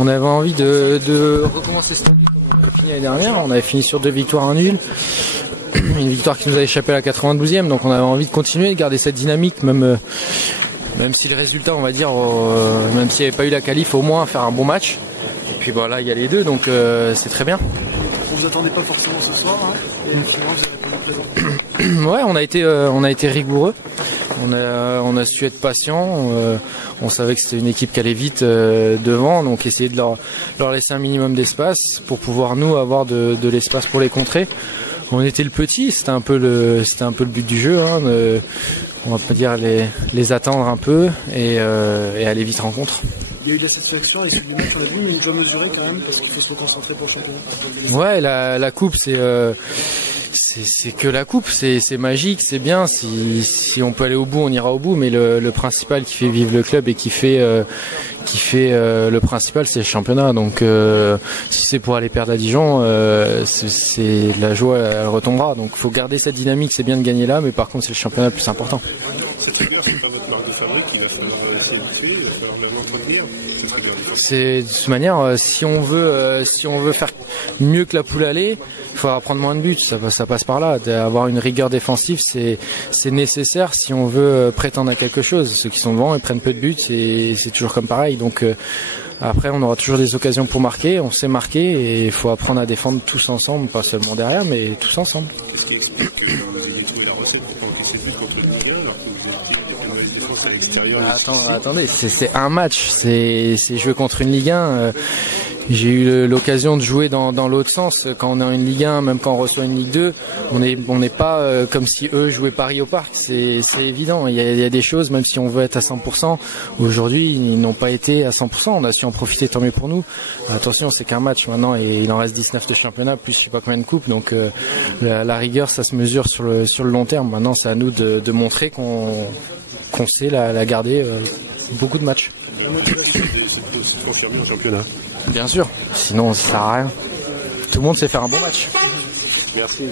On avait envie de recommencer cette année comme on avait fini l'année dernière. On avait fini sur 2 victoires, 1 nul. Une victoire qui nous a échappé à la 92e. Donc on avait envie de continuer, de garder cette dynamique, même si le résultat, on va dire, même s'il n'y avait pas eu la qualif, au moins faire un bon match. Et puis voilà, il y a les deux, donc c'est très bien. On ne vous attendait pas forcément ce soir, hein, et finalement vous avez répondu présent. Ouais, on a été rigoureux. On a su être patient. On savait que c'était une équipe qui allait vite devant, donc essayer de leur laisser un minimum d'espace pour pouvoir nous avoir de l'espace pour les contrer. On était le petit, c'était un peu le but du jeu, hein, on va pas dire les attendre un peu et aller vite rencontre. Il y a eu de la satisfaction et c'est des matchs on a vu, mais je mesurer quand même parce qu'il faut se concentrer pour le championnat. Ouais, la coupe c'est que la coupe, c'est magique, c'est bien. Si on peut aller au bout, on ira au bout. Mais le principal qui fait vivre le club et qui fait le principal, c'est le championnat. Donc si c'est pour aller perdre à Dijon, c'est la joie, elle retombera. Donc faut garder cette dynamique. C'est bien de gagner là, mais par contre c'est le championnat le plus important. Cette rigueur, c'est pas votre marque de fabrique, il va falloir essayer de tuer, il va falloir l'entretenir. C'est de toute manière, si on veut faire mieux que la poule allée, il faudra prendre moins de buts. Ça passe par là. Avoir une rigueur défensive, c'est nécessaire si on veut prétendre à quelque chose. Ceux qui sont devant, ils prennent peu de buts, c'est toujours comme pareil. Donc après, on aura toujours des occasions pour marquer. On sait marquer et il faut apprendre à défendre tous ensemble, pas seulement derrière, mais tous ensemble. Qu'est-ce qui explique que vous ayez trouvé la recette pour pas encaisser de but contre le Ligue 1 alors que vous étiez avec une mauvaise défense à l'extérieur? Attendez, c'est un match, c'est jouer contre une Ligue 1. J'ai eu l'occasion de jouer dans l'autre sens. Quand on est en une Ligue 1, même quand on reçoit une Ligue 2, on n'est pas comme si eux jouaient Paris au Parc. C'est évident. Il y a des choses, même si on veut être à 100%, aujourd'hui, ils n'ont pas été à 100%. On a su en profiter, tant mieux pour nous. Attention, c'est qu'un match maintenant et il en reste 19 de championnat, plus je sais pas combien de coupes. Donc la rigueur, ça se mesure sur le long terme. Maintenant, c'est à nous de montrer qu'on sait la garder beaucoup de matchs. La motivation, c'est de confirmer en championnat. Bien sûr, sinon ça sert à rien. Tout le monde sait faire un bon match. Merci.